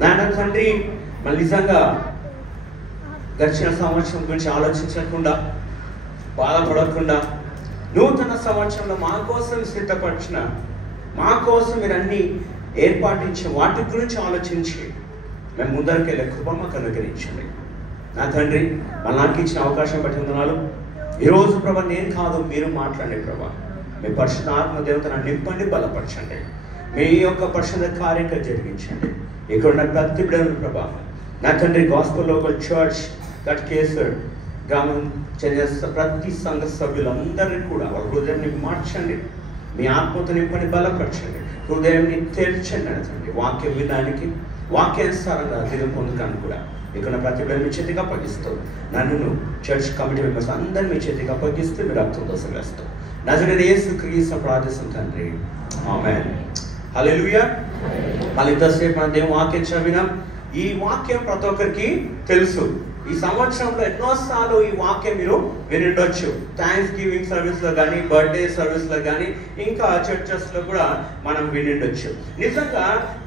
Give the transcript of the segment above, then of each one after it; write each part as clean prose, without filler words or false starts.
నాయన తండ్రి, మళ్ళీ నిజంగా గడిచిన సంవత్సరం గురించి ఆలోచించకుండా, బాధపడకుండా, నూతన సంవత్సరంలో మా కోసం సిద్ధపరిచిన, మా కోసం మీరు అన్ని ఏర్పాటించిన వాటి గురించి ఆలోచించి మేము ముందరికెళ్ళే కృప మాకు అనుగ్రహించండి. నా తండ్రి, మళ్ళీ నాకు ఇచ్చిన అవకాశం బట్టి వందనాలు. ఈరోజు ప్రభా నేను కాదు, మీరు మాట్లాడండి ప్రభా. మీ పరిశుద్ధ ఆత్మ దేవతను నింపండి, బలపరచండి. మీ యొక్క పరిశుద్ధ కార్యంగా జరిగించండి. ఇక్కడ ఉన్న ప్రతి బిడ్డను ప్రభా, నా తండ్రి, గాస్పెల్ లోకల్ చర్చ్ కట్కేశ్వర్ గ్రామం చెందిన ప్రతి సంఘ సభ్యులందరినీ కూడా వాళ్ళ హృదయాన్ని మార్చండి. మీ ఆత్మతో నింపండి, బలపరచండి. హృదయాన్ని తెరచండి తండ్రి. వాక్యం వినడానికి, వాక్యానుసారంగా దిగం పొందడానికి కూడా ఇక్కడ ప్రతి బిడ్డను మీ చేతికి అప్పగిస్తూ, నన్ను చర్చ్ కమిటీ మెంబర్స్ అందరినీ మీ చేతికి అప్పగిస్తూ మీరు రక్తం దోశ వేస్తూ నజరేయుడైన యేసుక్రీస్తు ప్రార్థిస్తున్నాం తండ్రి, ఆమేన్. హల్లెలూయా. మళ్ళీ ఇంతసేపు మన దేవుని వాక్యం చదివినాం. ఈ వాక్యం ప్రతి ఒక్కరికి తెలుసు. ఈ సంవత్సరంలో ఎన్నోసార్లు ఈ వాక్యం మీరు వినుండొచ్చు. థ్యాంక్స్ గివింగ్ సర్వీస్లో కానీ, బర్త్డే సర్వీస్లో కానీ, ఇంకా చర్చెస్లో కూడా మనం వినుండొచ్చు. నిజంగా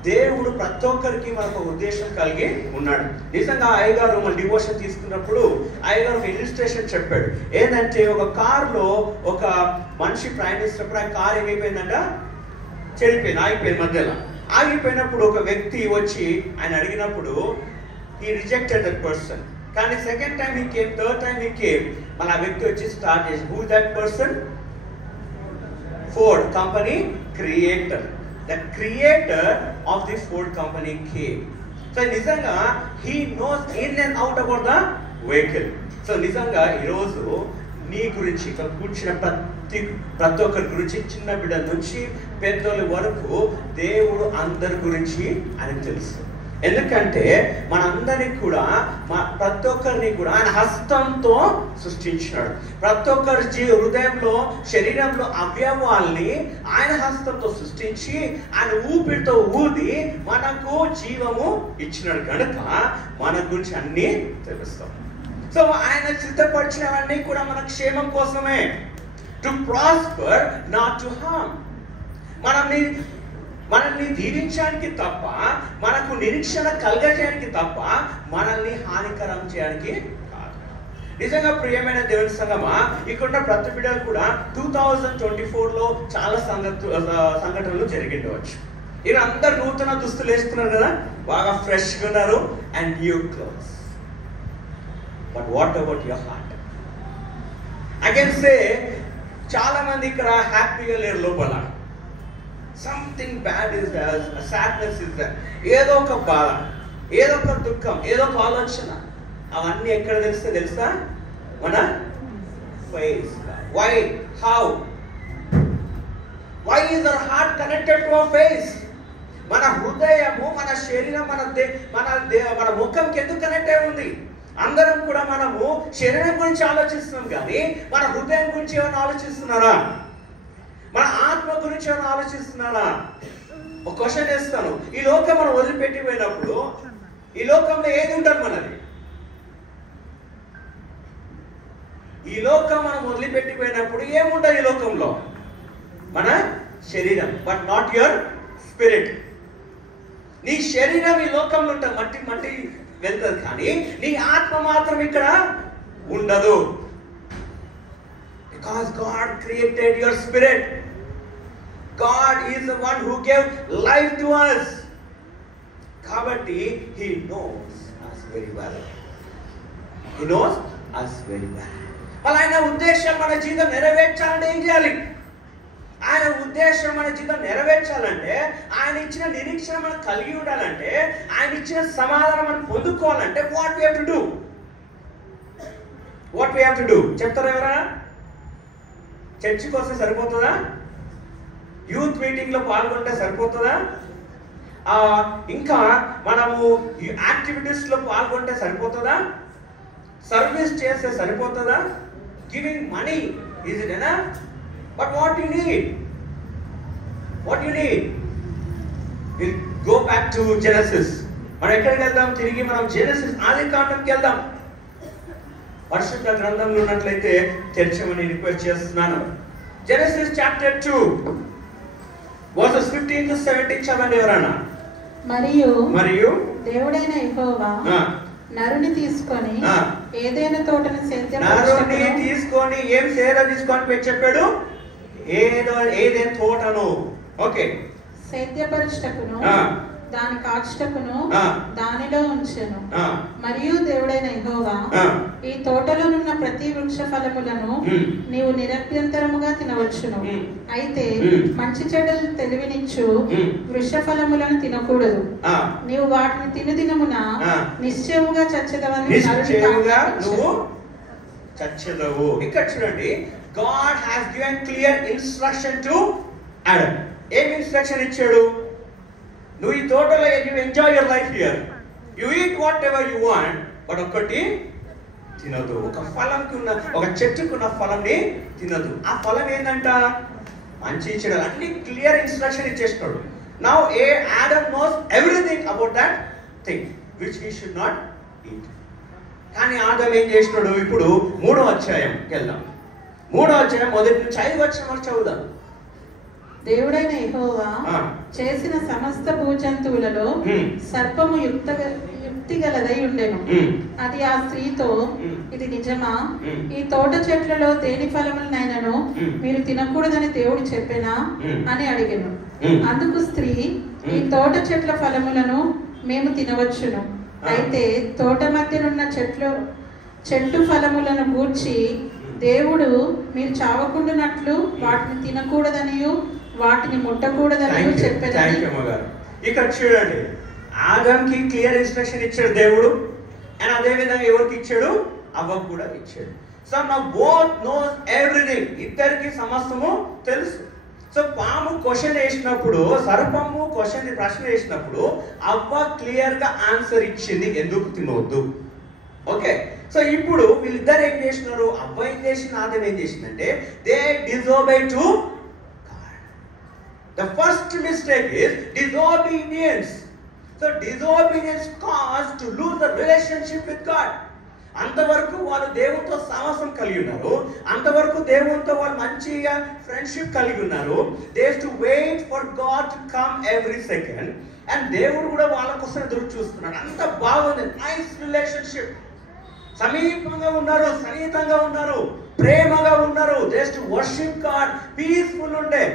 దేవుడు ప్రతి ఒక్కరికి మనకు ఉద్దేశం కలిగి ఉన్నాడు. నిజంగా అయ్యగారు మన డివోషన్ తీసుకున్నప్పుడు అయ్యగారు ఒక ఇలిస్ట్రేషన్ చెప్పాడు. ఏంటంటే, ఒక కారులో ఒక మనిషి ప్రయాణిస్తున్నప్పుడు ఆ కారు ఏమైపోయిందంట, చెడిపోయింది, ఆగిపోయింది. మధ్యలో ఆగిపోయినప్పుడు ఒక వ్యక్తి వచ్చి ఆయన అడిగినప్పుడు he rejected that person. కానీ second time he came, third time he came, మళ్ళీ ఆ వ్యక్తి వచ్చి స్టార్ట్ చేసి, who that person? Ford company creator. The creator of the Ford company came. So నిజంగా he knows in and out about the vehicle. So నిజంగా ఈరోజు నీ గురించి, ఇక్కడ కూర్చున్న ప్రతి ఒక్కరి గురించి, చిన్న బిడ్డ నుంచి పెద్దోళ్ళ వరకు దేవుడు అందరి గురించి ఆయనకు తెలుసు. ఎందుకంటే మనందరికి కూడా, ప్రతి ఒక్కరిని కూడా ఆయన హస్తంతో సృష్టించినాడు. ప్రతి ఒక్కరి హృదయంలో, శరీరంలో అవయవాల్ని ఆయన హస్తంతో సృష్టించి ఆయన ఊపిరితో ఊది మనకు జీవము ఇచ్చినాడు. కనుక మన గురించి అన్నీ తెలుస్తాం. సో ఆయన సిద్ధపరిచినవన్నీ కూడా మన క్షేమం కోసమే. To prosper, not to harm. మనల్ని దీవించడానికి తప్ప, మనకు నిరీక్షణ కలగజేయడానికి తప్ప, మనల్ని హానికరం చేయడానికి కాదు. నిజంగా ప్రియమైన దేవుని సంగమా, ఇక్కడ ప్రతి బిడ్డలు కూడా 2024లో చాలా సంఘటనలు జరిగిండవచ్చు. ఇక్కడ అందరు నూతన దుస్తులు వేసుకున్నారు కదా, బాగా ఫ్రెష్గా ఉన్నారు, and new clothes. But what about your heart? I can say చాలా మంది ఇక్కడ హ్యాపీగా లేరు. లోపల something bad is there, sadness is there. ఏదో ఒక బాధ, ఏదో ఒక దుఃఖం, ఏదో ఒక ఆలోచన. అవన్నీ ఎక్కడ తెలుసా? మన face. Why? How? Why is our heart connected to our face? మన హృదయము, మన శరీరం, మన ముఖంకి ఎందుకు కనెక్ట్ అయి ఉంది? అందరం కూడా మనము శరీరం గురించి ఆలోచిస్తున్నాం, కానీ మన హృదయం గురించి ఏమైనా ఆలోచిస్తున్నారా? మన ఆత్మ గురించి ఏమైనా ఆలోచిస్తున్నారా? ఒక క్వశ్చన్ వేస్తాను. ఈ లోకం మనం వదిలిపెట్టిపోయినప్పుడు ఈ లోకంలో ఏది ఉంటుంది మనది? ఈ లోకం మనం వదిలిపెట్టిపోయినప్పుడు ఏముంటుంది ఈ లోకంలో? మన శరీరం. But not your spirit. నీ శరీరం ఈ లోకంలో ఉంటుంది, మట్టి వెళ్తుంది, కానీ నీ ఆత్మ మాత్రం ఇక్కడ ఉండదు. Because God created your spirit. God is the one who gave life to us. కాబట్టి He knows us very well. He knows us very well. వాళ్ళ ఆయన ఉద్దేశం మన జీవితం నెరవేర్చాలంటే ఏం చేయాలి? ఆయన ఉద్దేశం మన జీవితం నెరవేర్చాలంటే, ఆయన ఇచ్చిన నిరీక్షణ మనం కలిగి ఉండాలంటే, ఆయన ఇచ్చిన సమాధానం మనం పొందుకోవాలంటే what we have to do? What we have to do చెప్తారా ఎవరైనా? చర్చికి వస్తే సరిపోతుందా? యూత్ మీటింగ్లో పాల్గొంటే సరిపోతుందా? ఇంకా మనము యాక్టివిటీస్లో పాల్గొంటే సరిపోతుందా? సర్వీస్ చేస్తే సరిపోతుందా? Giving money is it enough? But what you need? What you need? We'll go back to Genesis. మనం ఎక్కడికి వెళ్దాం? తిరిగి మనం జెనసిస్, ఆదికాండంకి వెళ్దాం. పరిశుద్ధ గ్రంథంలో ఉన్నట్లయితే తెరచమని రిక్వెస్ట్ చేస్తున్నాను. Genesis chapter 2 verses 15 to 17 చదవండి ఎవరైనా. మరియు దేవుడైన యెహోవా నరుని తీసుకొని ఏదైనా తోటను తీసుకొని ఏం తీసుకొని చెప్పాడు? ఏదైనా తోటను సేద్యపరచుటకును దాని కాచుటకును దానిలో ఉంచెను. మరియు దేవుడైన యెహోవా ఈ తోటలోనున్న ప్రతి వృక్ష ఫలములను నీవు నిరభ్యంతరముగా తినవచ్చును, అయితే మంచి చెడ్డలు తెలివినిచ్చు వృక్ష ఫలములను తినకూడదు. నీవు వాటిని తిను దినమున నిశ్చయముగా చచ్చెదవని చచ్చెదవు. ఇక్కడ చూడండి, God has given clear instruction to Adam. ఏం ఇన్స్ట్రక్షన్ ఇచ్చాడు? నువ్వు ఈ తోటలో you enjoy your life here, you eat what ever you want, but ఒక్కటి తినదు. ఒక చెట్టుకున్న ఫలంని తినదు. ఆ ఫలం ఏంటంట? మంచి చెడు అన్ని క్లియర్ ఇన్స్ట్రక్షన్ ఇచ్చేస్తున్నాడు. Now Adam knows everything about that thing which he should not eat. కానీ ఆదం ఏం చేసినాడు? ఇప్పుడు 3వ అధ్యాయంకి వెళ్దాం. 3వ అధ్యాయం మొదటి నుంచి 5 వచనం చదువుదాం. దేవుడైన యెహోవా చేసిన సమస్త భూజంతువులలో సర్పము యుక్తి గలదై ఉండెను. అది ఆ స్త్రీతో, ఇది నిజమా? ఈ తోట చెట్లలో దేని ఫలములనైనను మీరు తినకూడదని దేవుడు చెప్పెనా అని అడిగెను. అందుకు స్త్రీ, ఈ తోట చెట్ల ఫలములను మేము తినవచ్చును, అయితే తోట మధ్యనున్న చెట్టు ఫలములను గూర్చి దేవుడు మీరు చావకుండానట్లు వాటిని తినకూడదనియు వాటిని ముట్టకూడదని చెప్పారు. ఇక్కడ చూడండి, ఆదాంకి క్లియర్ ఇన్స్ట్రక్షన్ ఇచ్చాడు దేవుడు, అండ్ అదే విధంగా ఎవరికి ఇచ్చాడు? అవ్వకు కూడా ఇచ్చాడు. సో నా బోత్ నోస్ ఎవ్రీథింగ్, ఇద్దరికి సమస్తము తెలుసు. సో పాము క్వశ్చన్ వేసినప్పుడు, సర్పము ప్రశ్న వేసినప్పుడు అవ్వ క్లియర్ గా ఆన్సర్ ఇచ్చింది ఎందుకు తినవద్దు. ఓకే, సో ఇప్పుడు వీళ్ళిద్దరు ఏం చేసినారు? అవ్వ ఏం చేసింది, ఆదం ఏం చేసిందంటే they disobey to God. The first mistake is disobedience. So disobedience caused to lose the relationship with God. అంతవరకు వాళ్ళు దేవునితో సహవాసం కలిగి ఉన్నారు, అంతవరకు దేవునితో వాళ్ళు మంచిగా ఫ్రెండ్షిప్ కలిగి ఉన్నారు. They have to wait for God to come every second, and దేవుడు కూడా వాళ్ళ కోసం ఎదురు చూస్తున్నాడు. అంత బాగుంది, నైస్ రిలేషన్షిప్. సమీపంగా ఉన్నారు, సన్నిహితంగా ఉన్నారు, ప్రేమగా ఉన్నారు. They have to worship God. Peaceful ఉండే,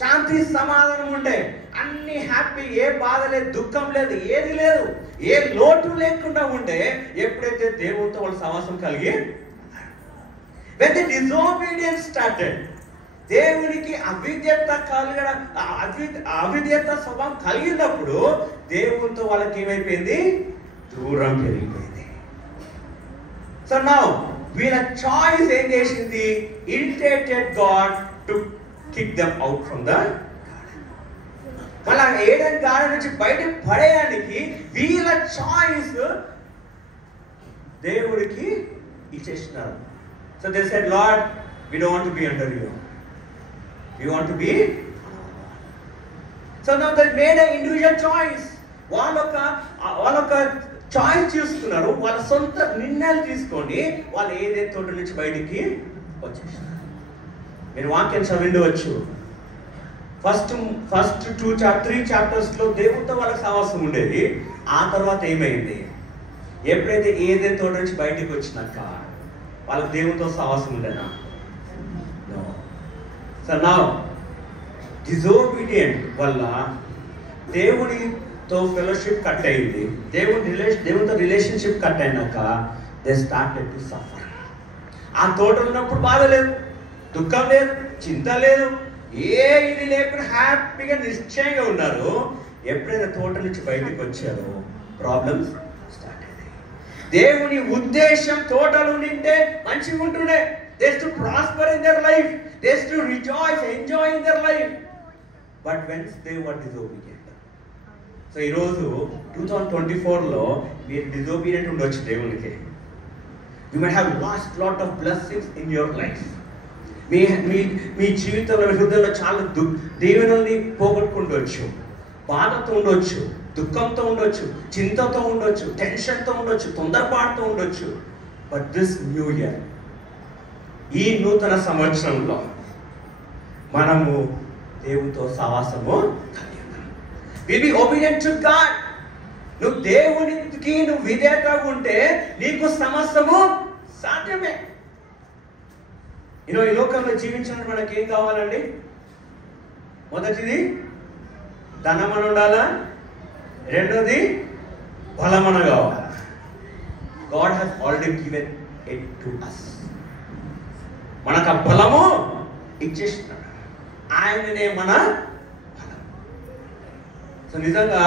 శాంతి సమాధానం ఉండే, అన్ని హ్యాపీ, ఏ బాధ లేదు, దుఃఖం లేదు, ఏది లేదు, ఏ లోటు లేకుండా ఉండే. ఎప్పుడైతే దేవుడితో వాళ్ళ సహవాసం కలిగి, when the disobedience started, దేవునికి అవిధేయత స్వభావం కలిగినప్పుడు దేవునితో వాళ్ళకి ఏమైపోయింది? దూరం పెరిగిపోయింది. సో నౌ వీళ్ళ చాయిస్ ఏం చేసింది? Irritated God to kick them out from the garden. మళ్ళా ఏడెన్ గార్డెన్ నుంచి బయట పడేయడానికి వీళ్ళ చాయిస్ దేవుడికి ఇచ్చేసినారు. So they said, Lord, we don't want to be under you, we want to be. So now they made an individual choice. వాళ్ళొక choice చూస్తున్నారు, వాళ్ళ సొంత నిర్ణయాలు తీసుకొని వాళ్ళు ఏదైతే తోట నుంచి బయటికి వచ్చేసినారు. మీరు వాక్యం చదివిండవచ్చు. ఫస్ట్ 3 చాప్టర్స్ లో దేవుడితో వాళ్ళకి సహవాసం ఉండేది. ఆ తర్వాత ఏమైంది? ఎప్పుడైతే ఏదైతే తోట నుంచి బయటికి వచ్చినాక వాళ్ళకి దేవుడితో సహవాసం ఉండేనా? సో నౌ డిజోబీడియంట్ వల్ల దేవుడితో ఫెలోషిప్ కట్ అయింది. దేవుడితో రిలేషన్షిప్ కట్ అయినాక దే స్టార్టెడ్ టు సఫర్. ఆ తోటలో ఉన్నప్పుడు బాధ లేదు, దుఃఖం లేదు, చింత లేదు, ఇది లేకుండా హ్యాపీగా నిశ్చయంగా ఉన్నారు. ఎప్పుడైనా తోట నుంచి బయటకు వచ్చారో ప్రాబ్లమ్స్ స్టార్ట్ అయ్యాయి. దేవుని ఉద్దేశం తోటలు నింటే మంచిగా ఉంటుండే. They have to prosper in their life, they have to rejoice, enjoy in their life. But whence they were disobedient. So ఈరోజు 2024లో మీరు డిజోబీడియంట్ ఉండొచ్చు దేవునికి. You may have lost lot of blessings in your life. మీ జీవితంలో, హృదయంలో చాలా దీవెనల్ని పోగొట్టుకుంటవచ్చు, బాధతో ఉండొచ్చు, దుఃఖంతో ఉండొచ్చు, చింతతో ఉండొచ్చు, టెన్షన్తో ఉండొచ్చు, తొందరపాటుతో ఉండొచ్చు. బట్ దిస్ న్యూ ఇయర్, ఈ నూతన సంవత్సరంలో మనము దేవునితో సహవాసము కలిగి ఉన్నాం. Be obedient to God. నువ్వు దేవునికి నువ్వు విధేయతగా ఉంటే నీకు సమస్తము సాధ్యమే. ఈ లోకంలో జీవించడానికి మనకి ఏం కావాలండి? మొదటిది ధనమని ఉండాలా, రెండోది బలమన కావాలా. God has already given it to us. మనకు ఆ బలము ఇచ్చేస్తున్నాడు, ఆయననే మన బలం. సో నిజంగా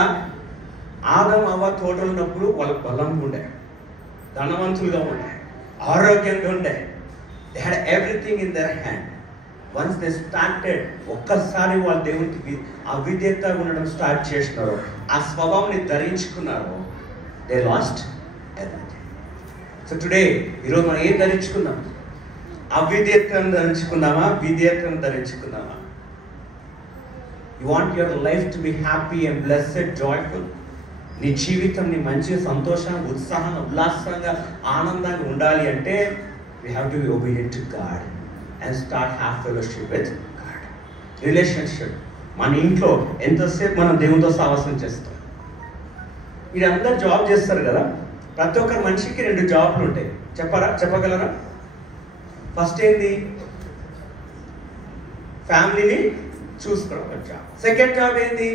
ఆదం అవ్వ తోటలు ఉన్నప్పుడు వాళ్ళ బలంగా ఉండే, ధనవంతులుగా ఉండే, ఆరోగ్యంగా ఉండే. They had everything in their hand. Once they started, ఒక్కసారి వాళ్ళ దేవునికి అవిధేయతగా ఉండడం స్టార్ట్ చేసినారు, ఆ స్వభావాన్ని ధరించుకున్నారు, they lost everything. So today ఈరోజు మనం ఏం ధరించుకుందాం? అవిధేయతను ధరించుకుందామా, విధేయతను ధరించుకుందామా? You want your life to be happy and blessed, joyful. నీ జీవితం నీ మంచి సంతోషం, ఉత్సాహంగా, ఉల్లాసంగా, ఆనందంగా ఉండాలి అంటే we have to be obedient to God and start have fellowship with God. Relationship. మన ఇంట్లో ఎంతసేపు మనం దేవునితో సహవాసం చేస్తాం. వీళ్ళందరూ జాబ్ చేస్తారు కదా, ప్రతి ఒక్క మనిషికి 2 జాబ్లు ఉంటాయి. చెప్పగలరా? ఫస్ట్ ఏంది? ఫ్యామిలీని చూసుకోవడం ఒక జాబ్. సెకండ్ జాబ్ ఏంది?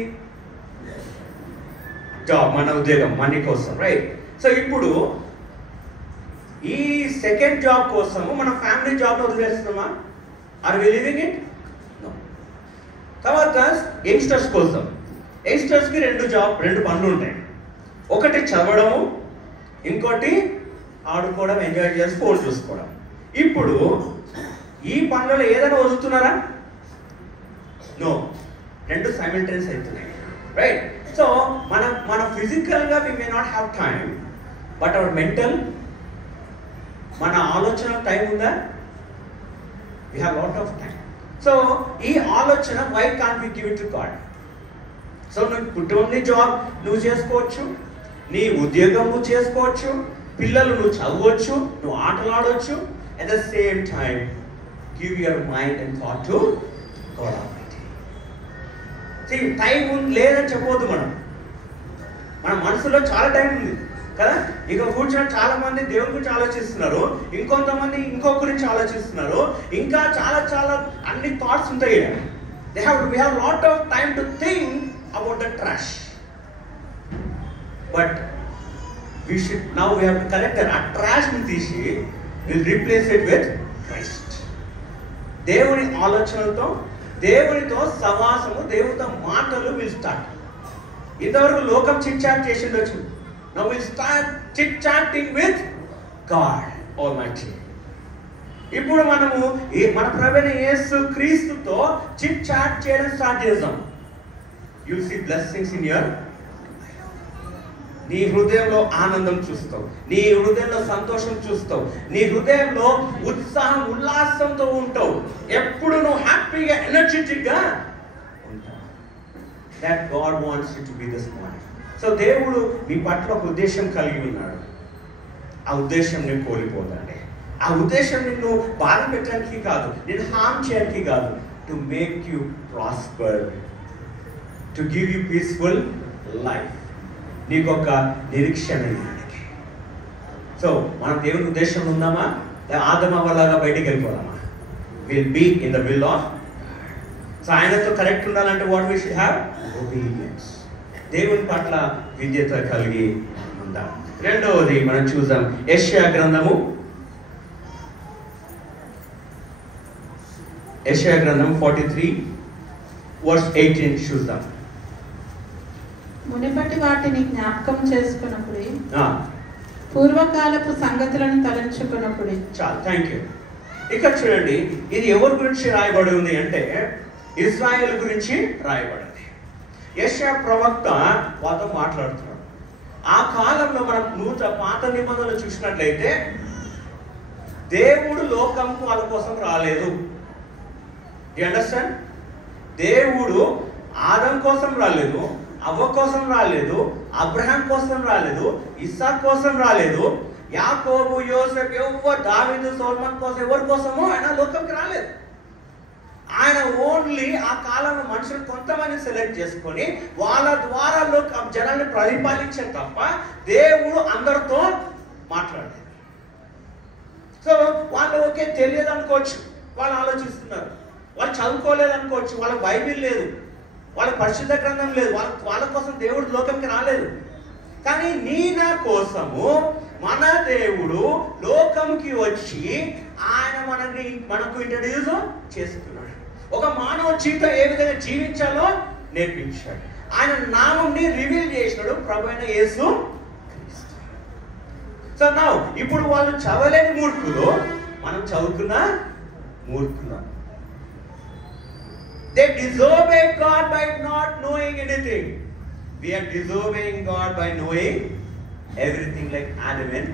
జాబ్, మన ఉద్యోగం, మనీ కోసం, రైట్? సో ఇప్పుడు ఈ సెకండ్ జాబ్ కోసము మన ఫ్యామిలీ జాబ్ను వదిలేస్తున్నామా? Are we living it? No. తర్వాత యంగ్స్టర్స్ కోసం, యంగ్స్టర్స్కి 2 పనులు ఉంటాయి. ఒకటి చదవడము, ఇంకోటి ఆడుకోవడం, ఎంజాయ్ చేసి ఫోన్ చూసుకోవడం. ఇప్పుడు ఈ పనులలో ఏదైనా వదులుతున్నారా? నో. 2 సైమల్టేనియస్ అవుతున్నాయి, రైట్? సో మన ఫిజికల్గా we may not have time, but our mental, మన ఆలోచన టైం ఉందా? We have lot of time. So ఈ ఆలోచన why can't we give it to God? So నువ్వు కుటుంబం జాబ్ నువ్వు చేసుకోవచ్చు, నీ ఉద్యోగం నువ్వు చేసుకోవచ్చు, పిల్లలు నువ్వు చదవచ్చు, నువ్వు ఆటలు ఆడవచ్చు. At the same time give your mind and thought to God almighty. Time లేదని చెప్పవద్దు. మన మనసులో చాలా టైం ఉంది కదా. ఇక కూర్చొని చాలా మంది దేవుని గురించి ఆలోచిస్తున్నారు, ఇంకొంతమంది ఇంకో గురించి ఆలోచిస్తున్నారు, ఇంకా చాలా అన్ని థాట్స్ ఉంటాయి. we have lot of time to think about the trash, but we have to collect a trash ని తీసి we'll replace it with Christ. దేవుని ఆలోచనలతో, దేవునితో సవాసము, దేవునితో మాటలు will start. ఇంతవరకు లోకం చిట్ చాట్ చేసి ఉండొచ్చు. Now we'll start chit-chatting with God Almighty. ఇప్పుడు మనము మన ప్రభువైన యేసు క్రీస్తుతో చిట్ చాట్ చేయడం స్టార్ట్ చేద్దాం. You'll see blessings in your life. నీ హృదయంలో ఆనందం చూస్తావు, నీ హృదయంలో సంతోషం చూస్తావు, నీ హృదయంలో ఉత్సాహం, ఉల్లాసంతో ఉంటావు. ఎప్పుడు నువ్వు హ్యాపీగా, ఎనర్జెటిక్గా ఉంటావు. That God wants you to be this morning. So దేవుడు నీ పట్ల ఒక ఉద్దేశం కలిగి ఉన్నాడు. ఆ ఉద్దేశం నేను కోల్పోతాండి. ఆ ఉద్దేశం నిన్ను బాధ పెట్టడానికి కాదు, నేను హామ్ చేయడానికి కాదు. To make you prosper, to give you peaceful life. నీకు ఒక నిరీక్షణ ఇవ్వడానికి. సో మన దేవుని ఉద్దేశం ఉందామా? ఆదమవలాగా బయటికి వెళ్ళిపోదామా? Will be in the will of. So ఆయనతో కరెక్ట్ ఉండాలంటే what we should have? Obedience. దేవుని పట్ల విద్యత కలిగి ఉందాం. రెండవది మనం చూద్దాం, యెషయా గ్రంథము 43 verse 18 చూద్దాం. మునుపటి వాటిని జ్ఞాపకం చేసుకున్నప్పుడే, పూర్వకాలపు సంగతులను తలంచుకున్నప్పుడే. చాలు, థ్యాంక్ యూ. ఇక్కడ చూడండి, ఇది ఎవరి గురించి రాయబడి ఉంది అంటే ఇశ్రాయేలు గురించి రాయబడింది. యెషయా ప్రవక్త వాళ్ళతో మాట్లాడుతున్నాడు. ఆ కాలంలో మనం పాత నిబంధనలు చూసినట్లయితే దేవుడు లోకంకు వాళ్ళ కోసం రాలేదు. You understand? దేవుడు ఆదం కోసం రాలేదు, అవ్వ కోసం రాలేదు, అబ్రహాం కోసం రాలేదు, ఇస్సాకు కోసం రాలేదు, యాకోబు, యోసేపు, దావీదు, సొలొమోను కోసం, ఎవరి కోసమో ఆయన లోకంకి రాలేదు. ఆయన ఓన్లీ ఆ కాలంలో మనుషులు కొంతమంది సెలెక్ట్ చేసుకొని వాళ్ళ ద్వారా జనాన్ని పరిపాలించారు తప్ప దేవుడు అందరితో మాట్లాడలేదు. సో వాళ్ళు ఓకే తెలియదు అనుకోవచ్చు, వాళ్ళు ఆలోచిస్తున్నారు. వాళ్ళు చదువుకోలేదు అనుకోవచ్చు, వాళ్ళకి బైబిల్ లేదు, వాళ్ళకి పరిశుద్ధ గ్రంథం లేదు, వాళ్ళ కోసం దేవుడు లోకంకి రాలేదు. కానీ నీ నా కోసము మన దేవుడు లోకంకి వచ్చి ఆయన మనకు ఇంట్రడ్యూస్ చేస్తున్నాడు. ఒక మానవ జీవితం ఏ విధంగా జీవించాలో నేర్పించాడు. ఆయన నామంని రివీల్ చేసినాడు ప్రభు అయిన యేసు. సో నౌ ఇప్పుడు వాళ్ళు చదవలేని మూర్ఖులు, మనం చదువుకున్న మూర్ఖులు. They disobeyed God by not knowing anything. We are disobeying God by knowing everything, like Adam and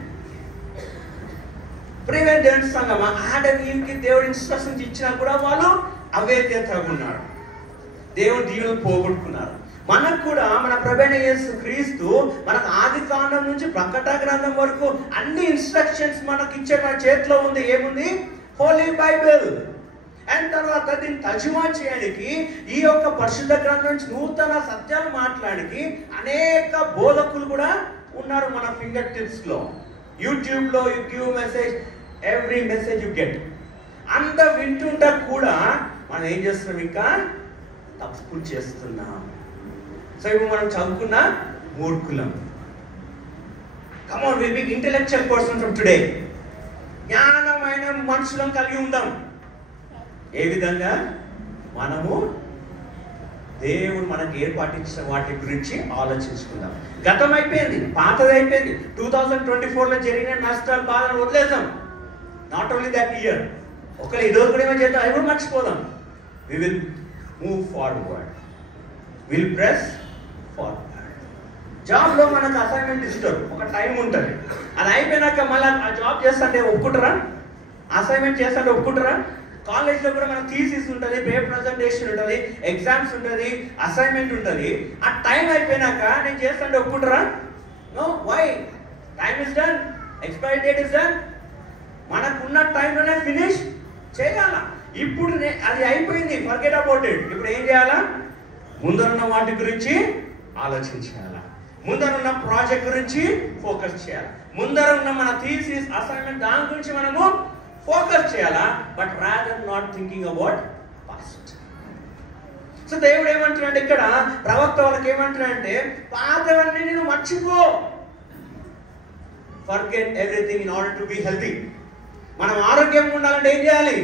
దేవుని సంగమా ఆడమ్ ఈవ్కి దేవుడు ఇన్స్ట్రక్షన్స్ ఇచ్చినా కూడా వాళ్ళు అవేద్యంగా ఉన్నారు, దేవుడు దీవులు పోగొట్టుకున్నారు. మనకు కూడా మన ప్రభువైన యేసు క్రీస్తు మనకు ఆది కాండం నుంచి ప్రకటన గ్రంథం వరకు అన్ని ఇన్స్ట్రక్షన్స్ మనకి ఇచ్చే మన చేతిలో ఉంది. ఏముంది? హోలీ బైబిల్. అండ్ తర్వాత దీన్ని తర్జుమా చేయడానికి ఈ యొక్క పరిశుద్ధ గ్రంథం నుంచి నూతన సత్యాలు మాట్లాడడానికి అనేక బోధకులు కూడా ఉన్నారు మన ఫింగర్ టిప్స్ లో. యూట్యూబ్ లో you give message, every message you get. అంత వింటుంటా కూడా మనం ఏం చేస్తున్నాం? ఇంకా తప్పులు చేస్తున్నాం. సో ఇప్పుడు మనం చదువుకున్న మూర్ఖులం. Come on, we be intellectual person from today. జ్ఞానమైన మనుషులం కలిగి ఉందాం. ఏ విధంగా? మనము దేవుడు మనకు ఏర్పాటించిన వాటి గురించి ఆలోచించుకుందాం. గతం అయిపోయింది, పాతది అయిపోయింది. 2024లో జరిగిన నష్టాలు బాధలు వదిలేద్దాం. నాట్ ఓన్లీ దట్ ఇయర్, ఒకవేళ ఈరోజు కూడా ఏమో చేద్దాం, అవి కూడా మర్చిపోదాం. We will move forward, will press forward. జాబ్లో మనకు అసైన్మెంట్ ఇస్తారు, ఒక టైం ఉంటుంది. అది అయిపోయినాక మళ్ళీ ఆ జాబ్ చేస్తుంటే ఒప్పుకుంటారా? అసైన్మెంట్ చేస్తుంటే ఒప్పుకుంటారా? కాలేజ్లో కూడా మనకు థీసిస్ ఉంటుంది, పేపర్ ప్రజెంటేషన్ ఉంటుంది, ఎగ్జామ్స్ ఉంటుంది, అసైన్మెంట్ ఉంటుంది. ఆ టైం అయిపోయినాక నేను చేస్తుంటే ఒప్పుకుంటారా? No. Why? Time is done, expiry date is done. మనకున్న టైంలోనే ఫినిష్ చేయాలా. ఇప్పుడు అది అయిపోయింది, ఫర్గెట్ అబౌట్ ఇట్. ఇప్పుడు ఏం చేయాలా? ముందరున్న వాటి గురించి ఆలోచించాలా, ముందరున్న ప్రాజెక్ట్ గురించి ఫోకస్ చేయాలి, ముందరున్న మన థీసిస్ అసైన్మెంట్ దాని గురించి మనము ఫోకస్ చేయాలా. But rather not thinking about past. So దేవుడు ఏమంటున్నాడు ఇక్కడ, ప్రవక్త వాళ్ళకి ఏమంటున్నాడంటే, పాతవన్నీ నేను మర్చిపో. Forget everything in order to be healthy. మనం ఆరోగ్యంగా ఉండాలంటే ఏం చేయాలి?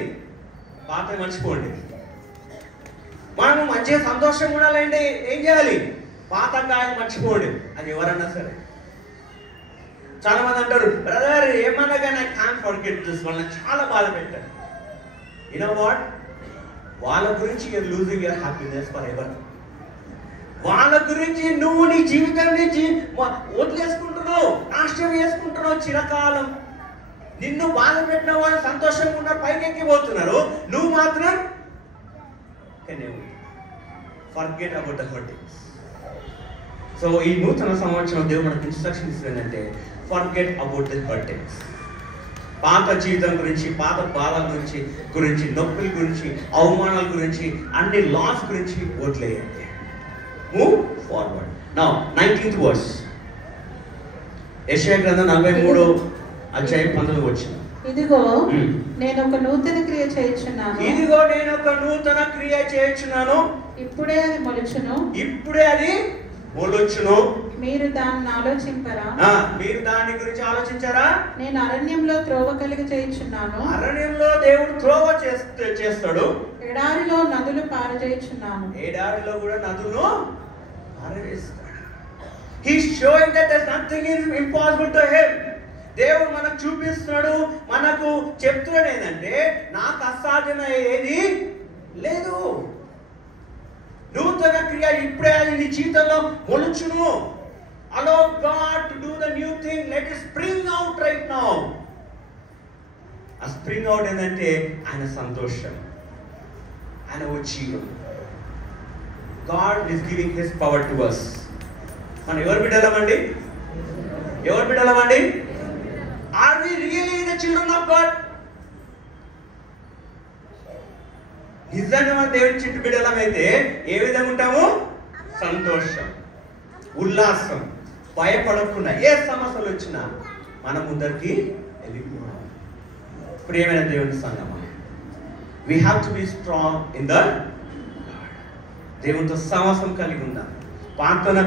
పాత మర్చిపోండి. మనము మంచిగా సంతోషంగా ఉండాలంటే ఏం చేయాలి? పాత గాయం మర్చిపోండి. అది ఎవరన్నా సరే. చాలా మంది అంటారు, బ్రదర్ ఏమన్నా కానీ ఐ కాంట్ ఫర్గెట్ దిస్, వాళ్ళని చాలా బాధ పెట్టారు. You know what? వాళ్ళ గురించి you're losing your happiness for ever. వాళ్ళ గురించి నువ్వు నీ జీవితం నుంచి వదిలేసుకుంటున్నావు, నాశనం చేసుకుంటున్నావు చిరకాలం. నిన్ను బాధ పెట్టిన వాళ్ళు సంతోషంగా ఉన్నారు, పైకెక్కిపోతున్నారు, నువ్వు మాత్రం ఫర్గెట్ అబౌట్ ద హర్టింగ్స్. సో ఈ నూతన సంవత్సరం దేవుడు మనకు ఇన్స్ట్రక్షన్ ఇస్తుందంటే, ఫర్గెట్ అబౌట్ ది హర్టింగ్స్. పాత జీవితం గురించి, పాత బాధల గురించి, నొప్పుల గురించి, అవమానాల గురించి, అన్ని లాస్ గురించి వదిలేయండి. Move forward. Now 19th verse, యెషయా గ్రంథం 43వ అధ్యాయం 19వ వచనం. ఇదిగో నేను ఒక నూతన క్రియ చేయుచున్నాను. ఇదిగో నేను ఒక నూతన క్రియ చేయుచున్నాను. ఇప్పుడే అది మొలుచును. ఇప్పుడే అది మొలుచును. మీరు దాన్ని ఆలోచింపరా? మీరు దాని గురించి ఆలోచించారా? నేను అరణ్యంలో త్రోవ కలిగి చేయుచున్నాను. అరణ్యంలో దేవుడు త్రోవ చేస్తాడు. ఎడారిలో నదులు పారజేయుచున్నాను. ఎడారిలో కూడా నదులు పారవేస్తాడు. He is showing that there's nothing is impossible to him. దేవుడు మనకు చూపిస్తున్నాడు, మనకు చెప్తున్నాడు ఏంటంటే, నాకు అసాధ్యమైన ఏది లేదు. నూతన క్రియ ఇప్పుడే అది నీ జీవితంలో మొలుచును. Allow God to do the new thing. Let it spring out right now. ఆ స్ప్రింగ్ అవుట్ ఏంటంటే ఆయన సంతోషం, ఆయన ఉజ్జీవం. God is giving His power to us. మనం ఎవరు బిడ్డలమండి? ఎవరు బిడ్డలమండి? Are we really the children of God? నిజంగా మన దేవుని చిట్టు బిడ్డలమైతే ఏ విధంగా ఉంటాము? సంతోషం, ఉల్లాసం, భయపడకుండా ఏ సమస్యలు వచ్చినా మన ముందరికి వెళ్ళిపోవాలి. ప్రియమైన దేవుని సంగమా, we have to be strong in the దేవునితో సమాసం కలిగి ఉందాం. ప్రార్థన,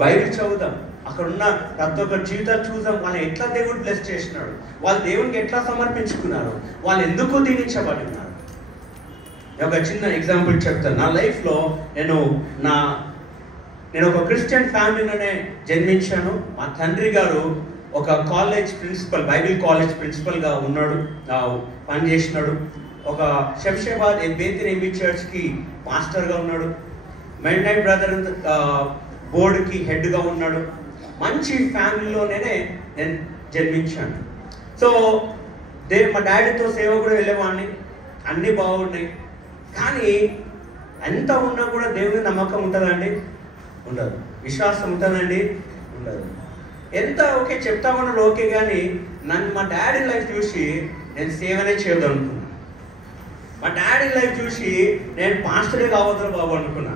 బైబిల్ చదువుదాం, అక్కడ ఉన్న ప్రతి ఒక్క జీవితాలు చూద్దాం. వాళ్ళని ఎట్లా దేవుడు బ్లెస్ చేసినాడు, వాళ్ళు దేవునికి ఎట్లా సమర్పించుకున్నారు, వాళ్ళు ఎందుకు దీవించబడి ఉన్నారు. ఒక చిన్న ఎగ్జాంపుల్ చెప్తాను. నా లైఫ్లో నేను ఒక క్రిస్టియన్ ఫ్యామిలీలోనే జన్మించాను. మా తండ్రి గారు ఒక కాలేజ్ ప్రిన్సిపల్, బైబిల్ కాలేజ్ ప్రిన్సిపల్గా ఉన్నాడు, పనిచేసినాడు. ఒక శంషాబాద్ బేతిన్ ఎంబీ చర్చ్కి మాస్టర్గా ఉన్నాడు. మెడ్నైట్ బ్రదర్ బోర్డుకి హెడ్గా ఉన్నాడు. మంచి ఫ్యామిలీలోనే నేను జన్మించాను. సో మా డాడీతో సేవ కూడా వెళ్ళేవాడిని, అన్నీ బాగున్నాయి. కానీ ఎంత ఉన్నా కూడా దేవుని నమ్మకం ఉంటుందండి? ఉండదు. విశ్వాసం ఉంటుందండి? ఉండదు. ఎంత ఓకే చెప్తా ఉన్నాడు ఓకే, కానీ మా డాడీ లైఫ్ చూసి నేను సేవనే చేయదు అనుకున్నాను. మా డాడీ లైఫ్ చూసి నేను పాస్టరే కావద్దు బాబు అనుకున్నా.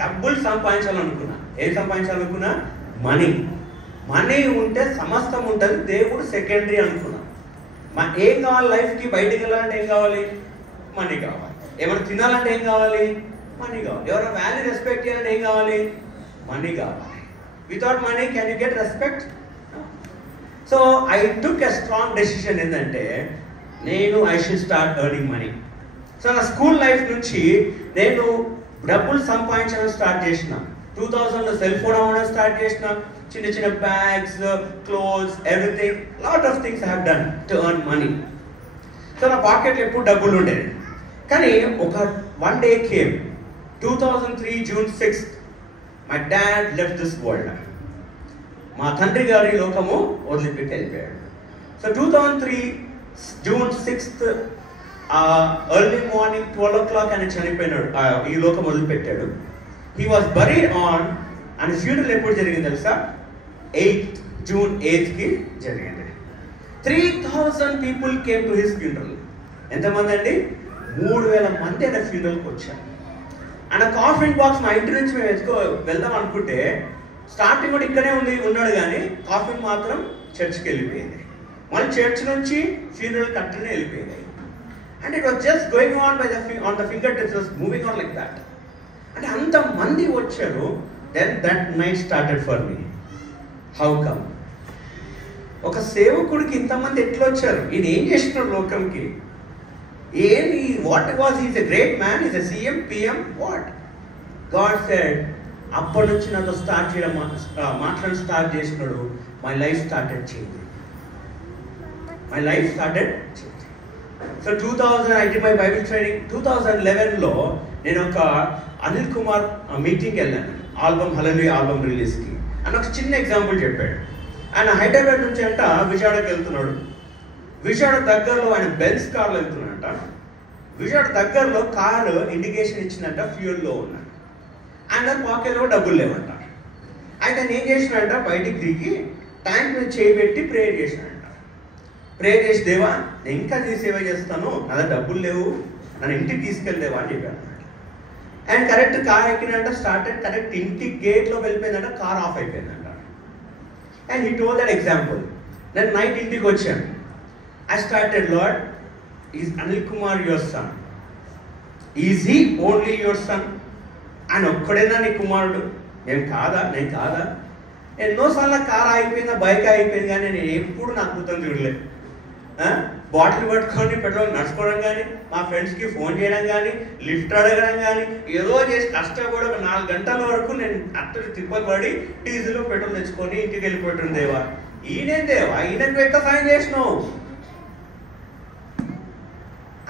డబ్బులు సంపాదించాలనుకున్నా. ఏం సంపాదించాలనుకున్నా? మనీ ఉంటే సమస్తం ఉంటుంది, దేవుడు సెకండరీ అనుకున్నా. ఏం కావాలి లైఫ్కి? బయటికి వెళ్ళాలంటే ఏం కావాలి? మనీ కావాలి. ఏమైనా తినాలంటే ఏం కావాలి? మనీ కావాలి. ఎవరైనా వాల్యూ రెస్పెక్ట్ చేయాలంటే ఏం కావాలి? మనీ కావాలి. Without money can you get respect? So I took a strong decision ఏంటంటే I should start earning money. So నా స్కూల్ లైఫ్ నుంచి నేను డబ్బులు సంపాదించడం స్టార్ట్ చేసిన. 2000లో సెల్ ఫోన్ అవ్వడం స్టార్ట్ చేసిన. చిన్న చిన్న bags, clothes, everything, lot of things I have done to earn money. So నా పాకెట్లో ఎప్పుడు డబ్బులు ఉండేది. కానీ one day came, 2003 June 6th, my dad left this world. మా తండ్రి గారు ఈ లోకము వదిలిపెట్టి వెళ్ళిపోయాడు. So 2003 June 6th early morning 12 o'clock ఆయన చనిపోయినాడు, ఈ లోకం వదిలిపెట్టాడు. He was buried on, and funeral ఎప్పుడు జరిగింది తెలుసా? June 8th జరిగింది. 3000 people came to his funeral. ఎంతమంది అండి? 3000 మంది ఆయన ఫ్యూనరల్కి వచ్చారు. అండ్ కాఫిన్ బాక్స్ మా ఇంటి నుంచి మేము వెళ్దాం అనుకుంటే స్టార్టింగ్ కూడా ఇక్కడే ఉన్నాడు, కానీ కాఫిన్ మాత్రం చర్చ్కి వెళ్ళిపోయింది. మళ్ళీ చర్చ్ నుంచి ఫ్యూనరల్ కట్టనే వెళ్ళిపోయింది. And it was just going on on the fingertips, it was moving on like that. And anta mandi vacharu. Then that night started for me. How come? Oka sevakudiki inta mandi etla vacharu? Ee em chestunadu lokamki? What was he? Is a great man, is a CM, PM, what? God said, appadi nunchi nato start cheyadam maatladam start chesinadu. My life started changing. So 2000 I did my Bible training. 2011లో నేను ఒక అనిల్ కుమార్ మీటింగ్కి వెళ్ళాను, album హల్లెలూయా album రిలీజ్కి. అని ఒక చిన్న example చెప్పాడు. ఆయన హైదరాబాద్ నుంచి అంట విజయవాడకి వెళ్తున్నాడు. విజయవాడ దగ్గరలో ఆయన బెన్స్ కార్లో వెళ్తున్నాడంట. విజయవాడ దగ్గరలో కారు ఇండికేషన్ ఇచ్చిందంట ఫ్యూయల్లో ఉన్నాడు. ఆయన పాకెట్లో డబ్బులు లేవంట. అయితే ఆయన ఏం చేసినాడంట, బయటికి దిగి ట్యాంక్ మీద చేయబెట్టి ప్రేయర్ చేసినాడంట. ప్రేయర్ చేసి, దేవా నేను ఇంకా సేవ చేస్తాను, నా డబ్బులు లేవు, నన్ను ఇంటికి తీసుకెళ్దేవా అని చెప్పాను. అండ్ కరెక్ట్ కార్ ఎక్కినంట, స్టార్టెడ్ కరెక్ట్ ఇంటి గేట్లో వెళ్ళిపోయిందంట, కార్ ఆఫ్ అయిపోయిందంట. And he told that example. నేను నైట్ ఇంటికి వచ్చాను. I started, Lord, is Anil Kumar your son? Is he only your son? ఆయన ఒక్కడేనా నీ కుమారుడు? నేను కాదా? ఎన్నోసార్లు కార్ అయిపోయిందా, బైక్ అయిపోయింది, కానీ నేను ఎప్పుడు నా అద్భుతం చూడలేదు. బాటిల్ పట్టుకొని పెట్రోల్ నడుచుకోవడం కానీ, మా ఫ్రెండ్స్కి ఫోన్ చేయడం కానీ, లిఫ్ట్ అడగడం కానీ, ఏదో చేసి కష్టపడి ఒక 4 గంటల వరకు నేను అట్టలు తిప్పలు పడి డీజిల్ పెట్రోల్ తెచ్చుకొని ఇంటికి వెళ్ళిపోతుంది. దేవా ఈయనేం దేవా, ఈయనకు ఎట్లా సాయం చేసినావు?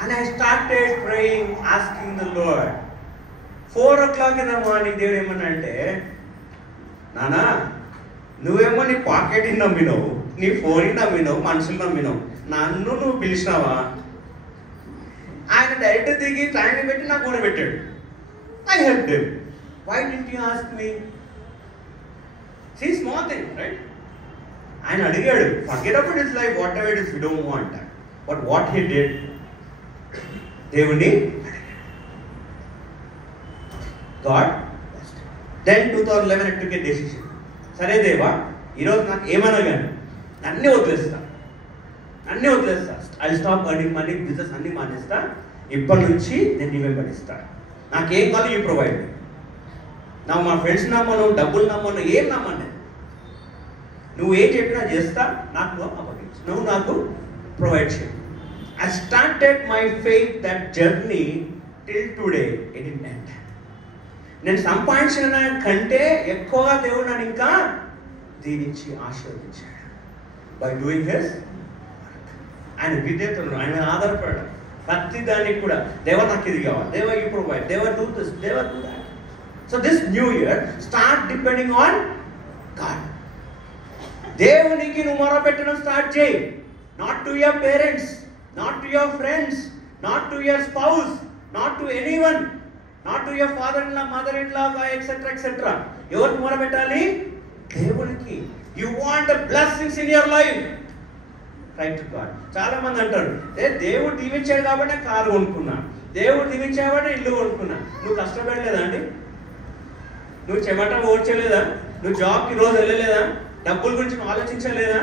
And I started praying, asking the Lord. 4 o'clock in the morning దేవుడు ఏమన్నా అంటే, నానా నువ్వేమో నీ పాకెట్ని నమ్మినావు, నీ ఫోన్ని నమ్మినావు, మనుషులు నమ్మినావు, నన్ను నువ్వు పిలిచినావా? ఆయన డైరెక్ట్ దిగి ట్యాంక్ పెట్టి నాకు కూడా పెట్టాడు. I helped him. Why didn't you ask me? See, small thing, right? ఆయన అడిగాడు, forget about his life, whatever it is, we don't want that. But what he did, దేవుణ్ణి God blessed. Then 2011 I took a decision. సరే దేవా, ఈరోజు నాకు ఏమన్నా కానీ అన్నీ వదిలేస్తా. I stop earning money, business అన్నీ మానేస్తా. ఇప్పటి నుంచి నేను నీవే పడిస్తా. నాకేం కాదు యూ ప్రొవైడ్. నాకు మా ఫ్రెండ్స్ నమ్మను, డబ్బులు నమ్మను, ఏం నమ్మను. నువ్వు ఏం చెప్పినా చేస్తా, నాకు నువ్వు అప్పగించు, నువ్వు నాకు ప్రొవైడ్ చేయి. I started my faith that journey till today it didn't end. నేను సంపాదించిన కంటే ఎక్కువగా దేవుడు నన్ను ఇంకా దీనించి ఆశీర్వదించాడు. By doing his work. ఆయన విధేయతను, ఆయన ఆధారపడడం ప్రతి దానికి కూడా, దేవా నాకు ఇది కావాలి, దేవా యూ ప్రొవైడ్, దేవా డూ దిస్, దేవా do that. So this new year start depending on God. దేవునికి నువ్వు మొరపెట్టడం స్టార్ట్ చేయి. Not to your parents, not to your friends, not to your spouse, not to anyone, not to your father-in-law, mother-in-law, etc. ఎవరికి మొరపెట్టాలి? దేవునికి. You want the blessings in your life, right to God. చాలా మంది అంటారు, దేవుడు దీవించాడు కాబట్టి car కొనుక్కున్నా, దేవుడు దీవించాడు కాబట్టి ఇల్లు కొనుక్కున్నా. నువ్వు కష్టపడలేదా అండి? నువ్వు చెమట ఓడ్చలేదా? నువ్వు జాబ్కి రోజు వెళ్ళలేదా? డబ్బుల గురించి నువ్వు ఆలోచించలేదా?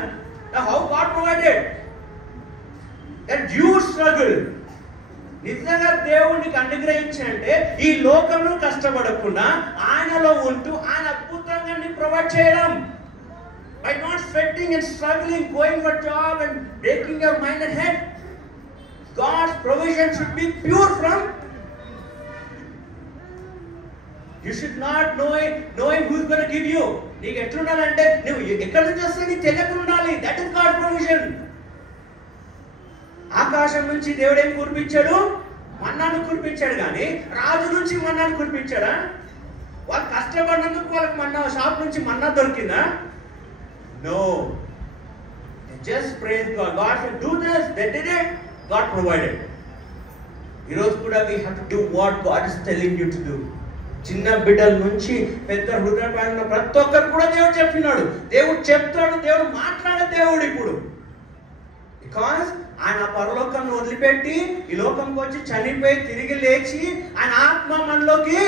How God provided? That you struggle. నిజంగా దేవుడికి అనుగ్రహించంటే ఈ లోకంలో కష్టపడకుండా ఆయనలో ఉంటూ ఆయన అద్భుతంగా ని ప్రొవైడ్ చేయడం. By not sweating and struggling, going for job and breaking your mind and head. God's provision should be pure from. You should not knowing who is going to give you. నీకు ఎట్లుండాలంటే నువ్వు ఎక్కడి నుంచి వస్తే నీకు తెలియకుండా ఉండాలి. That is God's provision. ఆకాశం నుంచి దేవుడు ఏం కురిపించాడు? మన్నాను కురిపించాడు. కానీ రాజు నుంచి మన్నాను కురిపించాడా? వాళ్ళు కష్టపడినందుకు వాళ్ళకి మన్నా షాప్ నుంచి మన్నా దొరికిందా? No. Just praise God. God said do this, they did it, God provided. ఈరోజు కూడా we have to do what God is telling you to do. చిన్న బిడ్డల నుంచి పెద్ద హృదయపడిన ప్రతి ఒక్కరు కూడా దేవుడు చెప్పినాడు. దేవుడు చెప్తాడు, దేవుడు మాట్లాడే దేవుడు. ఇప్పుడు బికాజ్ ఆయన పరలోకాన్ని వదిలిపెట్టి ఈ లోకంకి వచ్చి చనిపోయి తిరిగి లేచి ఆయన ఆత్మ మనలోకి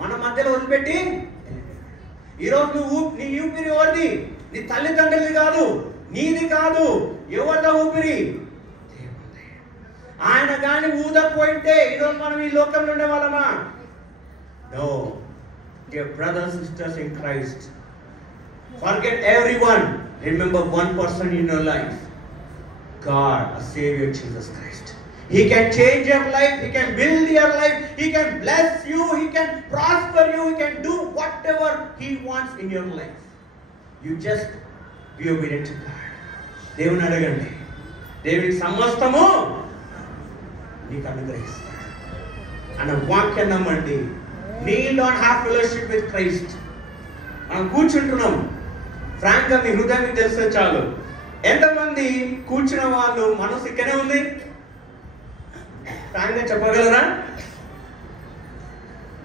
మన మధ్యలో వదిలిపెట్టి, ఈరోజు నీ ఊపిరి ఎవరిది? నీ తల్లిదండ్రులది కాదు, నీది కాదు. ఎవరిదో ఊపిరి? ఆయన కానీ ఊదకపోయింటే ఈరోజు మనం ఈ లోకంలో ఉండే వాళ్ళమా? No. Dear brothers and sisters in Christ, forget everyone. Remember one person in your life. God, a Savior, Jesus Christ. He can change your life. He can build your life. He can bless you. He can prosper you. He can do whatever He wants in your life. You just be obedient to God. దేవుని అడగండి. దేవునికి సమస్తము నీకు అనుగ్రహిస్తాడు. అన్న వాక్యం నమ్మండి. Kneel on, have fellowship with Christ. మనం కూర్చుంటున్నాం. ఫ్రాంక్గా మీ హృదయానికి తెలిస్తే చాలు. ఎంతమంది కూర్చున్న వాళ్ళు మనసు ఇక్కడే ఉంది? ఫ్రాంక్గా చెప్పగలరా?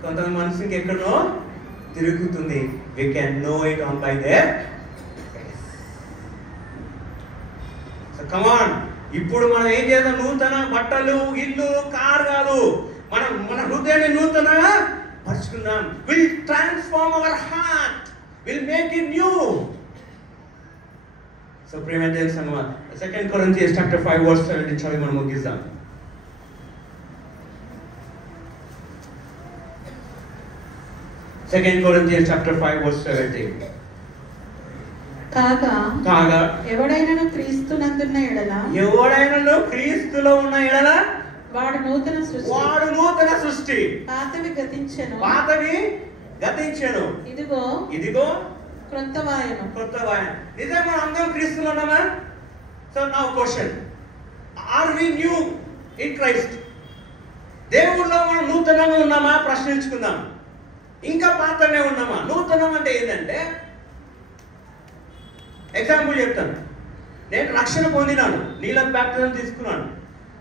కొంతమంది మనసు ఇంకెక్కడో తిరుగుతుంది. We can know it on by their face. So come on. ఇప్పుడు మనం ఏం చేద్దాం? నూతన బట్టలు, ఇల్లు, కారు కాదు. మన హృదయాన్ని నూతనంగా పరుచుకుందాం. Will transform our heart. Will make it new. So ప్రియమైన దేవుని సంగమా, 2 Corinthians chapter 5 verse 17 చదివి మనం ముగిద్దాం. 2 Corinthians chapter 5 verse 17. కాగా ఎవడైనా క్రీస్తునందున్న ఎడల, ఎవడైనా క్రీస్తులో ఉన్న ఎడల వాడు నూతన సృష్టి. పాతవి గతించెను, ఇదిగో క్రొత్తవాయను. నిజంగా మనం అందరం క్రీస్తులో ఉన్నామా? So now question, are we new in Christ? దేవుళ్ళో మనం నూతనంగా ఉన్నామా? ప్రశ్నించుకుందాం. ఇంకా పాతనే ఉన్నామా? నూతనం అంటే ఏంటంటే, ఎగ్జాంపుల్ చెప్తాను. నేను రక్షణ పొందినాను, నీళ్ళ బ్యాప్టిజం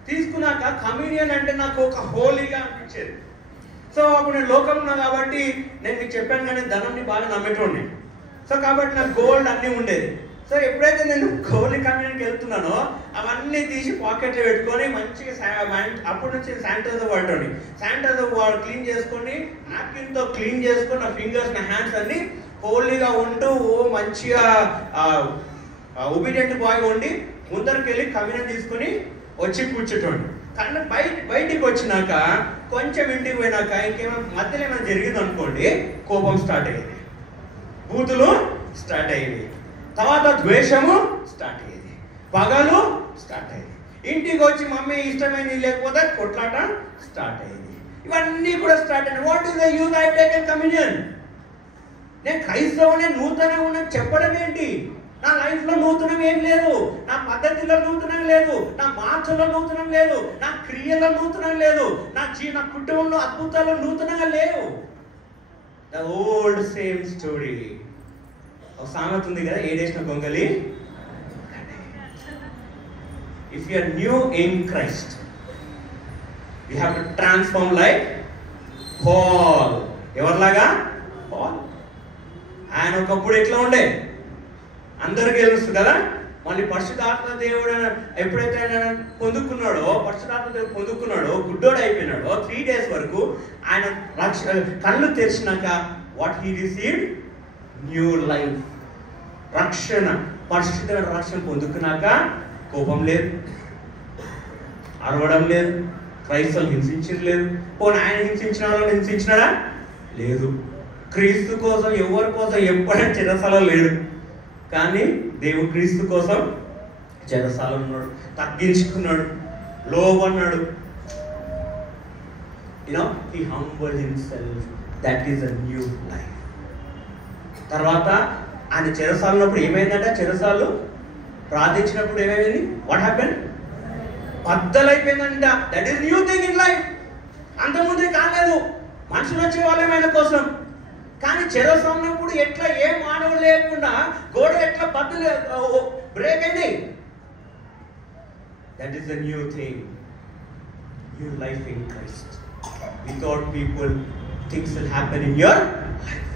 తీసుకున్నాక కమ్యూనియన్ అంటే నాకు ఒక హోలీగా అనిపించేది. సో అప్పుడు నేను లోకం ఉన్నా కాబట్టి నేను మీకు చెప్పాను కానీ ధనంని బాగా నమ్మేటోడిని. సో కాబట్టి నాకు గోల్డ్ అన్నీ ఉండేది. సో ఎప్పుడైతే నేను హోలీ కమ్యూనిటీకి వెళ్తున్నానో అవన్నీ తీసి పాకెట్లో పెట్టుకొని మంచిగా అప్పటి నుంచి శానిటైజర్ వాడండి. శానిటైజర్ క్లీన్ చేసుకొని నాప్కిన్తో క్లీన్ చేసుకొని నా ఫింగర్స్ నా హ్యాండ్స్ అన్ని హోలీగా ఉంటూ మంచిగా ఒబీడియంట్ బాయ్గా ఉండి ముందరికి వెళ్ళి కమ్యూనిటీ తీసుకొని వచ్చి కూర్చోటండి. కానీ బయటికి వచ్చినాక కొంచెం ఇంటికి పోయినాక ఇంకేమైనా మధ్యలో ఏమైనా జరిగింది అనుకోండి, కోపం స్టార్ట్ అయ్యేది, బూతులు స్టార్ట్ అయ్యేది, తర్వాత ద్వేషము స్టార్ట్ అయ్యేది, పగలు స్టార్ట్ అయ్యేది, ఇంటికి వచ్చి మమ్మీ ఇష్టమైనది లేకపోతే కొట్లాట స్టార్ట్ అయ్యేది. ఇవన్నీ కూడా స్టార్ట్ అయ్యాయి. What is the use I taken communion? నేను క్రైస్తవునే నూతనంగా ఉన్నది చెప్పడం ఏంటి? నా లైఫ్లో నూతనం ఏం లేదు, నా పద్ధతిలో నూతనం లేదు, నా మార్చలో నూతనం లేదు, నా క్రియలో నూతనం లేదు, నా కుటుంబంలో అద్భుతాలు నూతనంగా లేవు. The old same story. ఒక సామెత ఉంది కదా, ఏడేసిన గొంగలి. If you are new in Christ you have to transform like Paul. ఎవరిలాగా? పాల్. ఆయన ఒకప్పుడు ఎట్లా ఉండే అందరికీ తెలుసు కదా. మళ్ళీ పరిశుద్ధాత్మ దేవుడు ఎప్పుడైతే ఆయన పొందుకున్నాడో, పరిశుద్ధాత్మ దేవుడు పొందుకున్నాడో, గుడ్డోడు అయిపోయినాడో 3 days వరకు ఆయన కళ్ళు తెరిచినాక what he received? New life, రక్షణ. పరిశుద్ధమైన రక్షణ పొందుకున్నాక కోపం లేదు, అరవడం లేదు, క్రైస్తవులు హింసించలేదు. పోనీ ఆయన హింసించిన వాళ్ళని హింసించినాడా? లేదు. క్రీస్తు కోసం ఎవరి కోసం ఎప్పుడైనా చెరసాల లేడు, కానీ దేవుడు క్రీస్తు కోసం చెరసాల ఉన్నాడు, తగ్గించుకున్నాడు, లోబన్నాడు. he humbled himself. That is a new life. తర్వాత ఆయన చెరసాలన్నప్పుడు ఏమైందంటే, చెరసాలు ప్రార్థించినప్పుడు ఏమైంది? What happen? బద్దలైపోయిందంట. That is new thing in life. అంతకుముందు కాలేదు, మనుషులు వచ్చే వాళ్ళే ఆయన కోసం. కానీ చెరసాలన్నప్పుడు ఎట్లా ఏ మానవులు లేకుండా గోడ ఎట్లా బద్దలు బ్రేక్ అయింది? That is the new thing, new life in Christ. Without people, things will happen in your life.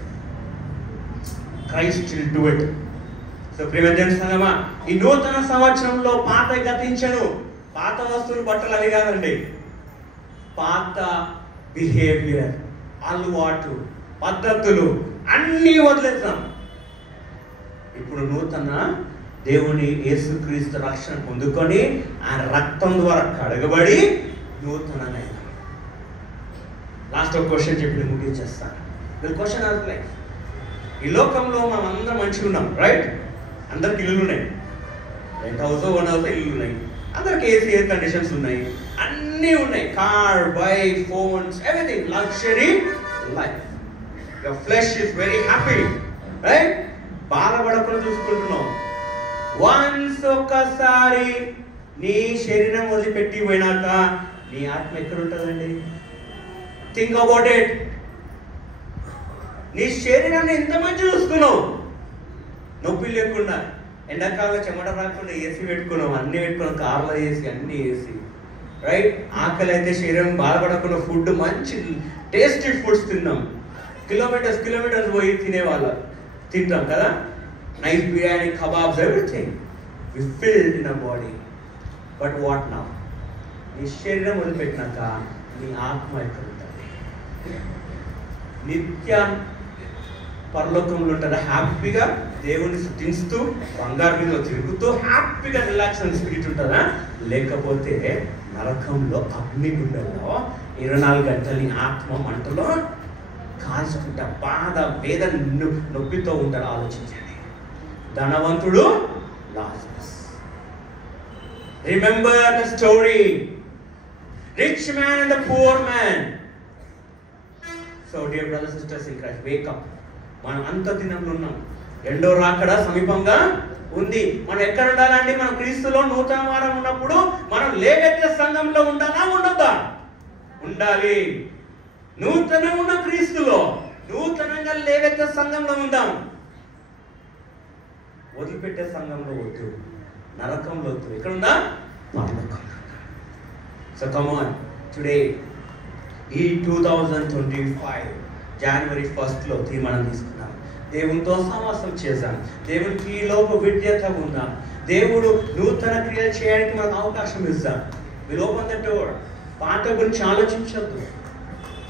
Christ will do it. So ప్రియమైన సంగమా, ఈ నూతన సంవత్సరంలో పాత గతించను. పాత వస్తువులు బట్టలు అవి కాదండి, పాత బిహేవియర్, అలవాటు, పద్ధతులు అన్నీ వదిలేద్దాం. ఇప్పుడు నూతన దేవుని యేసుక్రీస్తు రక్షణ పొందుకొని ఆయన రక్తం ద్వారా కడగబడి నూతనమైన. లాస్ట్ ఒక క్వశ్చన్ చెప్పి ముగించేస్తాను. మీరు క్వశ్చన్ ఆర్ లైఫ్. ఈ లోకంలో మనం అందరం మంచిగా ఉన్నాం, రైట్? అందరికి ఇల్లులు ఉన్నాయి, రెంట్ హౌస్, ఓన్ హౌస్, ఇల్లు ఉన్నాయి. అందరికి ఏసీ, ఎయిర్ కండిషన్స్ ఉన్నాయి, అన్నీ ఉన్నాయి, car, bike, phones, everything, luxury life. Your flesh is very happy, right? బాధపడకుండా చూసుకుంటున్నాం. వన్స్ ఒక్కసారి నీ శరీరం వదిలిపెట్టి పోయినాక నీ ఆత్మ ఎక్కడ ఉంటుందండి? Think about it. నీ శరీరాన్ని ఎంత మంచి చూసుకున్నావు, నొప్పి లేకుండా, ఎండాకాలంలో చెమట రాకుండా ఏసీ పెట్టుకున్నావు, అన్నీ పెట్టుకున్నావు, కార్లో ఏసీ, అన్నీ ఏసీ, రైట్? ఆకలి అయితే శరీరం బాధపడకుండా ఫుడ్, మంచి టేస్టీ ఫుడ్స్ తిన్నాం. కిలోమీటర్స్ పోయి తినేవాళ్ళం, తింటాం కదా, nice biryani, kebabs, everything we filled in a body. But what now? నీ శరీరం వదిలిపెట్టినాక నీ ఆత్మ ఎక్కడ ఉంటుంది? నిత్య పరలోకంలో ఉంటుంది, హ్యాపీగా దేవుని స్థుతిస్తూ బంగారు మీద తిరుగుతూ హ్యాపీగా రిలాక్స్ అనే స్పిరిట్ ఉంటుందా? లేకపోతే నరకంలో అగ్నిగుండంలో 24 గంటలు ఆత్మ మంటలో కాల్చుకుంటా బాధ, వేద, నొప్పితో ఉంటాడు. ఆలోచించండి. ధనవంతుడు Lazarus. Remember the story, rich man and the poor man. So dear brothers, sisters in Christ, Wake up. మనం అంత దినంలో ఉన్నాం, రెండో రాకడ సమీపంగా ఉంది. మనం ఎక్కడ ఉండాలండి? మనం క్రీస్తులో నూతన వారం ఉన్నప్పుడు మనం లేవెత్తే సంఘంలో ఉండాలా, ఉండొద్దా? ఉండాలి. నూతనంగా ఉన్న క్రీస్తులో నూతనంగా లేవెత్తే సంఘంలో ఉందాం. వదిలిపెట్టే సంఘంలో వద్దు, నరకంలో వద్దు. ఎక్కడ ఉందా? పరలోకంలో. సో కమ్ ఆన్, టుడే ఈ 2025 January 1st తీర్మానం తీసుకున్నాం. దేవునితో సహవాసం చేద్దాం. దేవునికి ఈలోపు విద్యత ఉందాం. దేవుడు నూతన క్రియలు చేయడానికి మనకు అవకాశం ఇస్తాం. Will open the door. పాత గురించి ఆలోచించద్దు.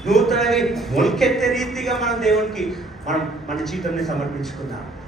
నూతనవి మొలకెత్తే రీతిగా మనం దేవునికి మన జీవితాన్ని సమర్పించుకుందాం.